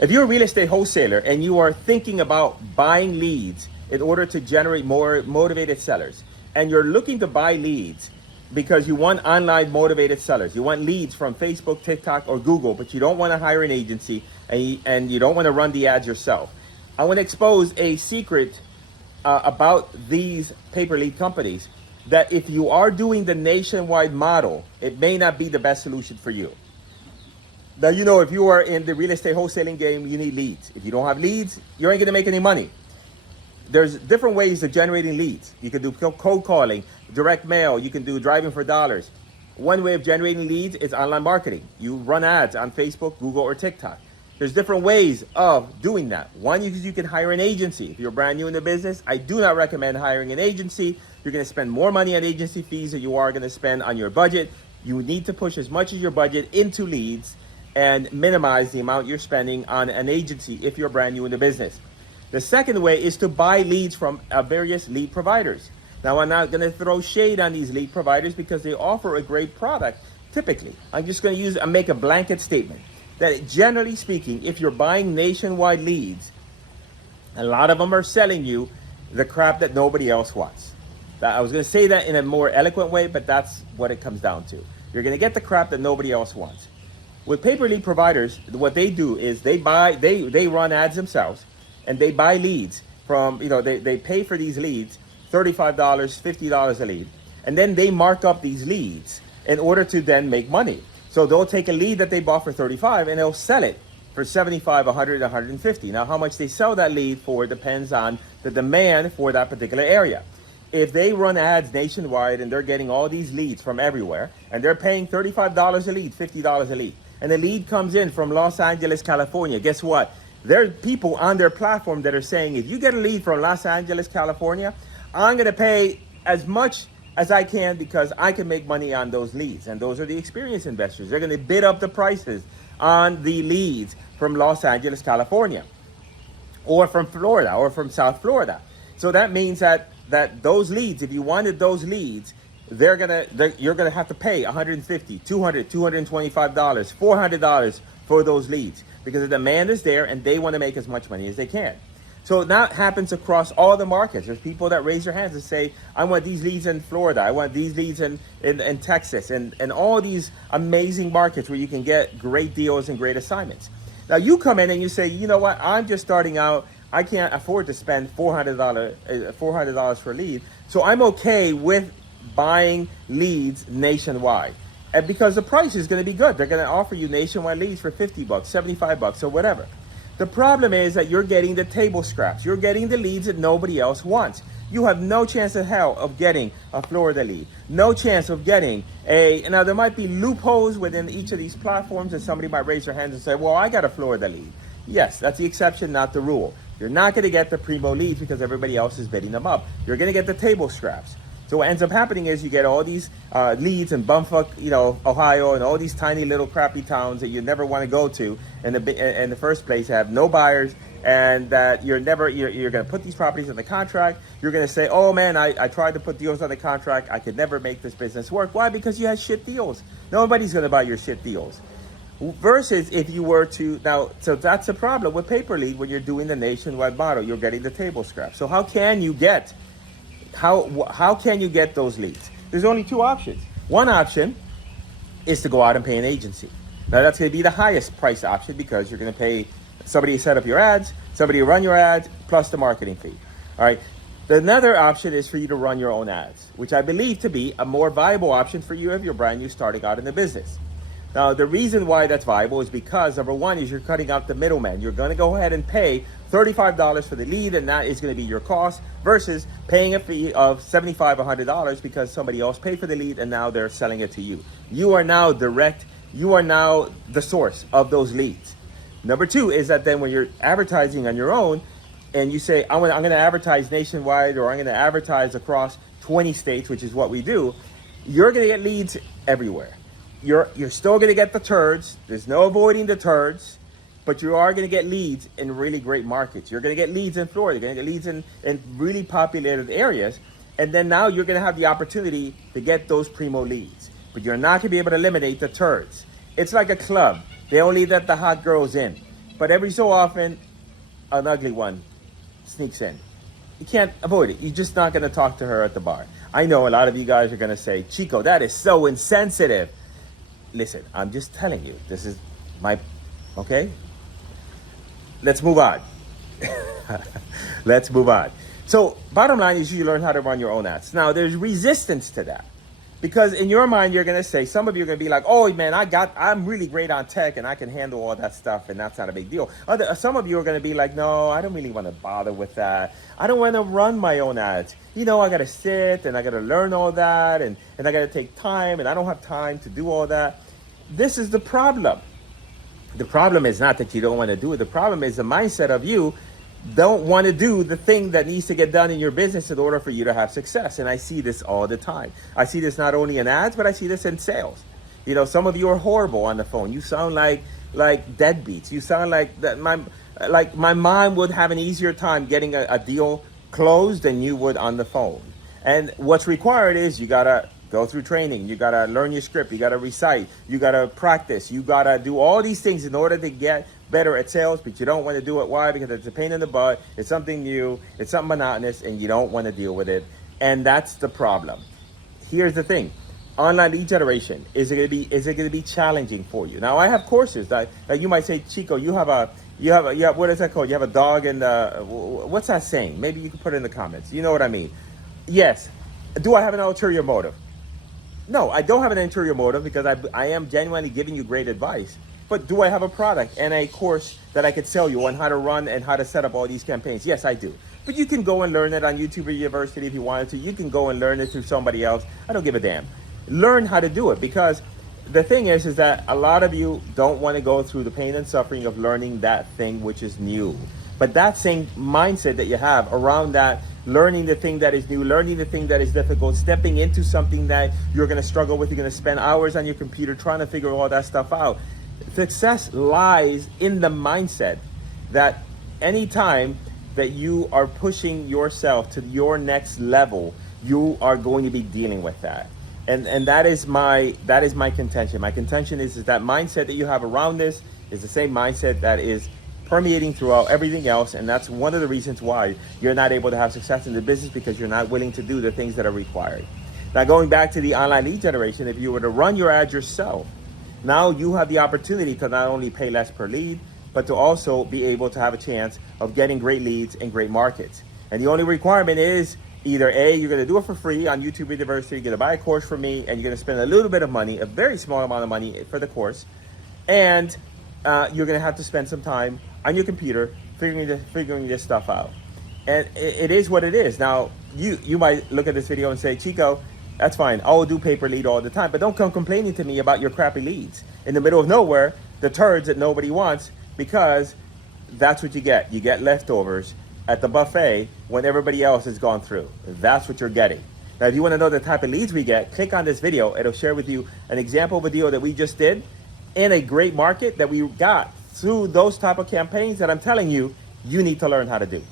If you're a real estate wholesaler and you are thinking about buying leads in order to generate more motivated sellers, and you're looking to buy leads because you want online motivated sellers, you want leads from Facebook, TikTok, or Google, but you don't want to hire an agency and you don't want to run the ads yourself, I want to expose a secret about these pay-per lead companies, that if you are doing the nationwide model, it may not be the best solution for you. Now, if you are in the real estate wholesaling game, you need leads. If you don't have leads, you ain't going to make any money. There's different ways of generating leads. You can do cold calling, direct mail. You can do driving for dollars. One way of generating leads is online marketing. You run ads on Facebook, Google, or TikTok. There's different ways of doing that. One is you can hire an agency. If you're brand new in the business, I do not recommend hiring an agency. You're going to spend more money on agency fees than you are going to spend on your budget. You need to push as much of your budget into leads and minimize the amount you're spending on an agency if you're brand new in the business. The second way is to buy leads from various lead providers. Now, I'm not going to throw shade on these lead providers because they offer a great product. Typically, I'm just going to make a blanket statement that generally speaking, if you're buying nationwide leads, a lot of them are selling you the crap that nobody else wants. I was going to say that in a more eloquent way, but that's what it comes down to. You're going to get the crap that nobody else wants. With pay-per lead providers, what they do is they run ads themselves, and they buy leads from, they pay for these leads, $35, $50 a lead, and then they mark up these leads in order to then make money. So they'll take a lead that they bought for $35 and they'll sell it for $75, $100, $150. Now, how much they sell that lead for depends on the demand for that particular area. If they run ads nationwide and they're getting all these leads from everywhere, and they're paying $35 a lead, $50 a lead, and the lead comes in from Los Angeles, California, guess what? There are people on their platform that are saying, if you get a lead from Los Angeles, California, I'm going to pay as much as I can because I can make money on those leads. And those are the experienced investors. They're going to bid up the prices on the leads from Los Angeles, California, or from Florida, or from South Florida. So that means that those leads, if you wanted those leads, you're gonna have to pay $150, $200, $225, $400 for those leads because the demand is there and they want to make as much money as they can. So that happens across all the markets. There's people that raise their hands and say, I want these leads in Florida. I want these leads in Texas and all these amazing markets where you can get great deals and great assignments. Now you come in and you say, you know what? I'm just starting out. I can't afford to spend $400 for a lead. So I'm okay with buying leads nationwide. And because the price is going to be good. They're going to offer you nationwide leads for $50, $75 or whatever. The problem is that you're getting the table scraps. You're getting the leads that nobody else wants. You have no chance in hell of getting a Florida lead. No chance of getting now there might be loopholes within each of these platforms and somebody might raise their hands and say, well, I got a Florida lead. Yes, that's the exception, not the rule. You're not going to get the primo leads because everybody else is bidding them up. You're going to get the table scraps. So what ends up happening is you get all these leads in Bumfuck, Ohio, and all these tiny little crappy towns that you never want to go to in the first place, have no buyers, and that you're going to put these properties on the contract. You're going to say, oh man, I tried to put deals on the contract. I could never make this business work. Why? Because you had shit deals. Nobody's going to buy your shit deals. Versus if you were to so that's the problem with pay-per lead when you're doing the nationwide model. You're getting the table scraps. So how can you get those leads? There's only two options. One option is to go out and pay an agency. Now that's going to be the highest price option because you're going to pay somebody to set up your ads, somebody to run your ads, plus the marketing fee. All right. Another option is for you to run your own ads, which I believe to be a more viable option for you if you're brand new starting out in the business. Now, the reason why that's viable is because, number one, is you're cutting out the middleman. You're going to go ahead and pay $35 for the lead, and that is going to be your cost, versus paying a fee of $75, $100 because somebody else paid for the lead, and now they're selling it to you. You are now the source of those leads. Number two is that then when you're advertising on your own, and you say, I'm going to advertise nationwide, or I'm going to advertise across 20 states, which is what we do, you're going to get leads everywhere. You're still going to get the turds. There's no avoiding the turds, but you are going to get leads in really great markets. You're going to get leads in Florida. You're going to get leads in really populated areas. And then now you're going to have the opportunity to get those primo leads, but you're not going to be able to eliminate the turds. It's like a club. They only let the hot girls in. But every so often, an ugly one sneaks in. You can't avoid it. You're just not going to talk to her at the bar. I know a lot of you guys are going to say, Chico, that is so insensitive. Listen, I'm just telling you. This is my, okay? Let's move on. Let's move on. So bottom line is you learn how to run your own ads. Now there's resistance to that. Because in your mind, you're going to say, some of you are going to be like, oh man, I'm really great on tech and I can handle all that stuff and that's not a big deal. Some of you are going to be like, no, I don't really want to bother with that. I don't want to run my own ads. I got to sit and I got to learn all that and I got to take time and I don't have time to do all that. This is the problem. The problem is not that you don't want to do it. The problem is the mindset of you don't want to do the thing that needs to get done in your business in order for you to have success. And I see this all the time. I see this not only in ads, but I see this in sales. Some of you are horrible on the phone. You sound like deadbeats. You sound like that. My mom would have an easier time getting a deal closed than you would on the phone. And what's required is you gotta go through training. You gotta learn your script. You gotta recite. You gotta practice. You gotta do all these things in order to get better at sales, but you don't want to do it. Why? Because it's a pain in the butt. It's something new. It's something monotonous, and you don't want to deal with it. And that's the problem. Here's the thing: online lead generation, is it going to be challenging for you? Now, I have courses that you might say, Chico, you have what is that called? You have a dog in the, what's that saying? Maybe you can put it in the comments. You know what I mean? Yes. Do I have an ulterior motive? No, I don't have an ulterior motive because I am genuinely giving you great advice. But do I have a product and a course that I could sell you on how to run and how to set up all these campaigns? Yes, I do. But you can go and learn it on YouTube or University if you wanted to. You can go and learn it through somebody else. I don't give a damn. Learn how to do it, because the thing is that a lot of you don't want to go through the pain and suffering of learning that thing which is new. But that same mindset that you have around that, learning the thing that is new, learning the thing that is difficult, stepping into something that you're going to struggle with, you're going to spend hours on your computer trying to figure all that stuff out. Success lies in the mindset that anytime that you are pushing yourself to your next level, you are going to be dealing with that. And that is my contention. My contention is that mindset that you have around this is the same mindset that is permeating throughout everything else, and that's one of the reasons why you're not able to have success in the business, because you're not willing to do the things that are required. Now, going back to the online lead generation, if you were to run your ad yourself, now you have the opportunity to not only pay less per lead, but to also be able to have a chance of getting great leads in great markets. And the only requirement is either A, you're going to do it for free on YouTube University, you're going to buy a course from me, and you're going to spend a little bit of money, a very small amount of money for the course, and you're going to have to spend some time on your computer figuring this stuff out. And it is what it is. Now, you might look at this video and say, Chico, that's fine. I'll do pay per lead all the time, but don't come complaining to me about your crappy leads in the middle of nowhere, the turds that nobody wants, because that's what you get. You get leftovers at the buffet when everybody else has gone through. That's what you're getting. Now, if you want to know the type of leads we get, click on this video. It'll share with you an example of a deal that we just did in a great market that we got through those type of campaigns that I'm telling you, you need to learn how to do.